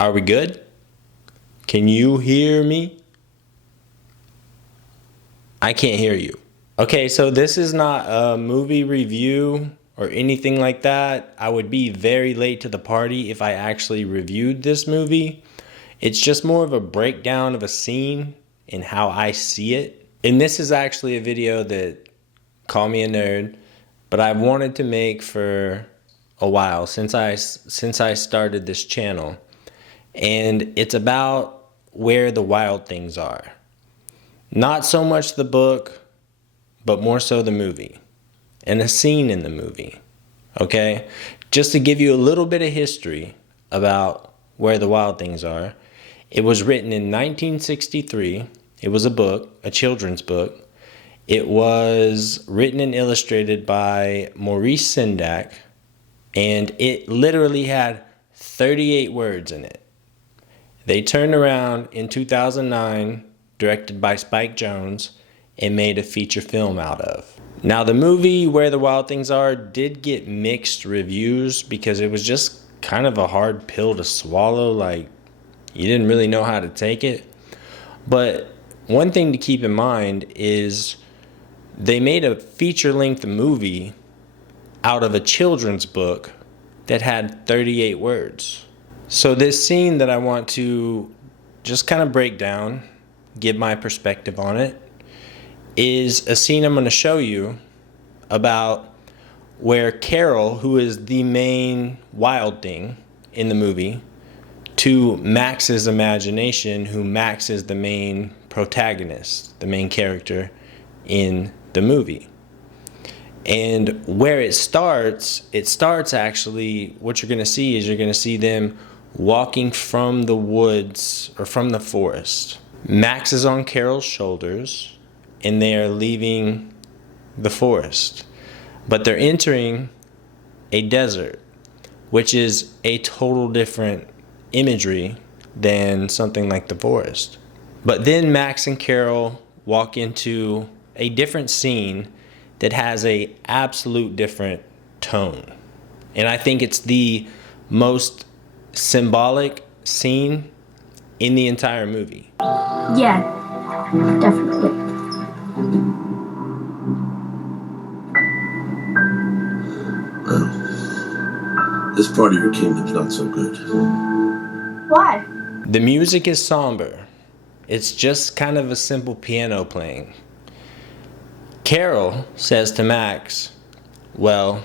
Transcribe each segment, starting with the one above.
Are we good? Can you hear me? I can't hear you. Okay, so this is not a movie review or anything like that. I would be very late to the party if I actually reviewed this movie. It's just more of a breakdown of a scene and how I see it. And this is actually a video that, call me a nerd, but I've wanted to make for a while since I started this channel. And it's about where the wild things are. Not so much the book, but more so the movie and a scene in the movie. Okay? Just to give you a little bit of history about where the wild things are. It was written in 1963. It was a book, a children's book. It was written and illustrated by Maurice Sendak, and it literally had 38 words in it. They turned around in 2009, directed by Spike Jonze, and made a feature film out of. Now the movie Where the Wild Things Are did get mixed reviews because it was just kind of a hard pill to swallow, like you didn't really know how to take it. But one thing to keep in mind is they made a feature-length movie out of a children's book that had 38 words. So this scene that I want to just kind of break down, give my perspective on it, is a scene I'm going to show you about where Carol, who is the main wild thing in the movie, to Max's imagination, who Max is the main protagonist, the main character in the movie. And where it starts actually, what you're going to see is you're going to see them walking from the woods or from the forest. Max is on Carol's shoulders and they are leaving the forest. But they're entering a desert, which is a total different imagery than something like the forest. But then Max and Carol walk into a different scene that has a absolute different tone. And I think it's the most symbolic scene in the entire movie. Yeah, definitely. Well, this part of your kingdom's not so good. Why? The music is somber. It's just kind of a simple piano playing. Carol says to Max, well,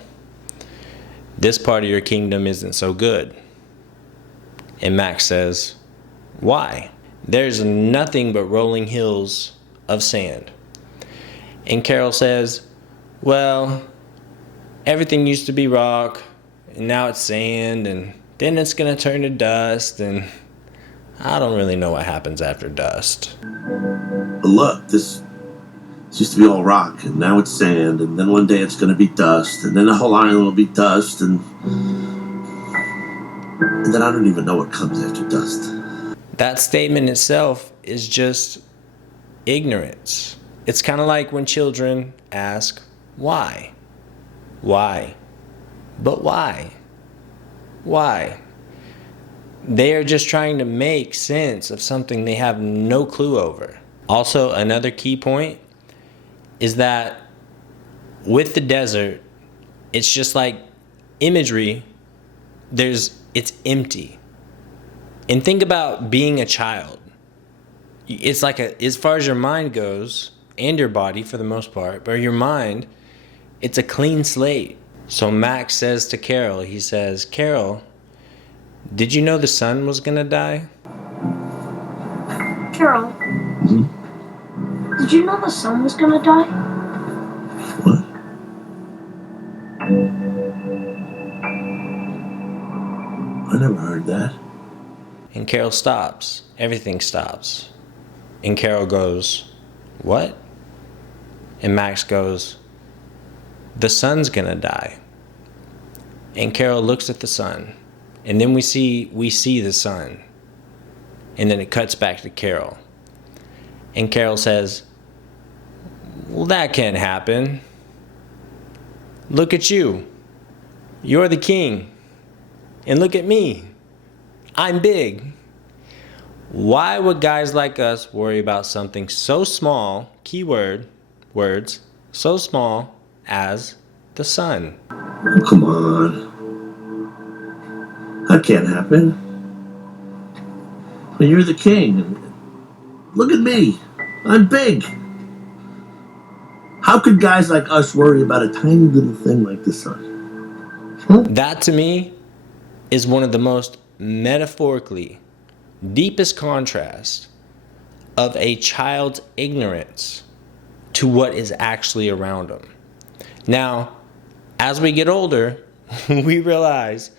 this part of your kingdom isn't so good. And Max says, why? There's nothing but rolling hills of sand. And Carol says, well, everything used to be rock, and now it's sand, and then it's gonna turn to dust, and I don't really know what happens after dust. But look, this used to be all rock, and now it's sand, and then one day it's gonna be dust, and then the whole island will be dust, and then I don't even know what comes after dust. That statement itself is just ignorance. It's kind of like when children ask, why? Why? But why? Why? They are just trying to make sense of something they have no clue over. Also, another key point is that with the desert, it's just like imagery, it's empty. And think about being a child. It's like as far as your mind goes, and your body for the most part, but your mind, it's a clean slate. So Max says to Carol, he says, Carol, did you know the sun was gonna die? Carol, did you know the sun was gonna die? What? I never heard that. And Carol stops. Everything stops. And Carol goes, what? And Max goes, the sun's gonna die. And Carol looks at the sun. And then we see the sun. And then it cuts back to Carol. And Carol says, well, that can't happen. Look at you. You're the king. And look at me. I'm big. Why would guys like us worry about something so small, keyword, words, so small as the sun? Oh, come on. That can't happen. When you're the king, and look at me. I'm big. How could guys like us worry about a tiny little thing like the sun? Huh? That to me is one of the most metaphorically deepest contrast of a child's ignorance to what is actually around them. Now, as we get older, we realize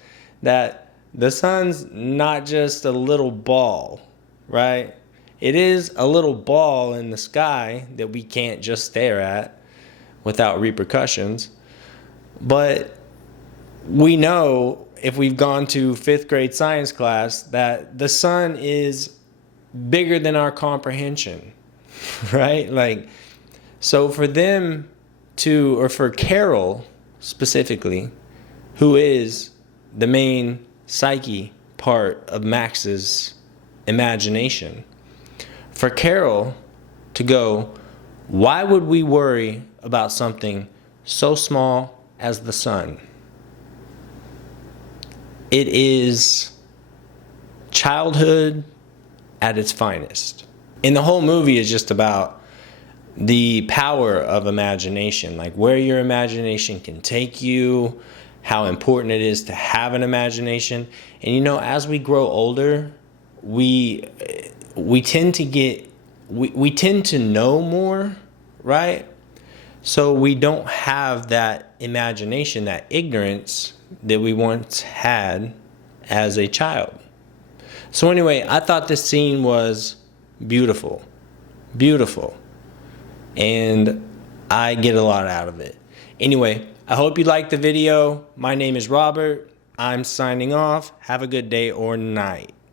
that the sun's not just a little ball, right? It is a little ball in the sky that we can't just stare at without repercussions. But we know, if we've gone to 5th grade science class, that the sun is bigger than our comprehension, right? Like, so for them to, or for Carol specifically, who is the main psyche part of Max's imagination, for Carol to go, why would we worry about something so small as the sun? It is childhood at its finest. And the whole movie is just about the power of imagination, like where your imagination can take you, how important it is to have an imagination. And you know, as we grow older, we tend to get, we tend to know more, right? So we don't have that imagination, that ignorance that we once had as a child. So anyway, I thought this scene was beautiful, beautiful, and I get a lot out of it. Anyway, I hope you liked the video. My name is Robert. I'm signing off. Have a good day or night.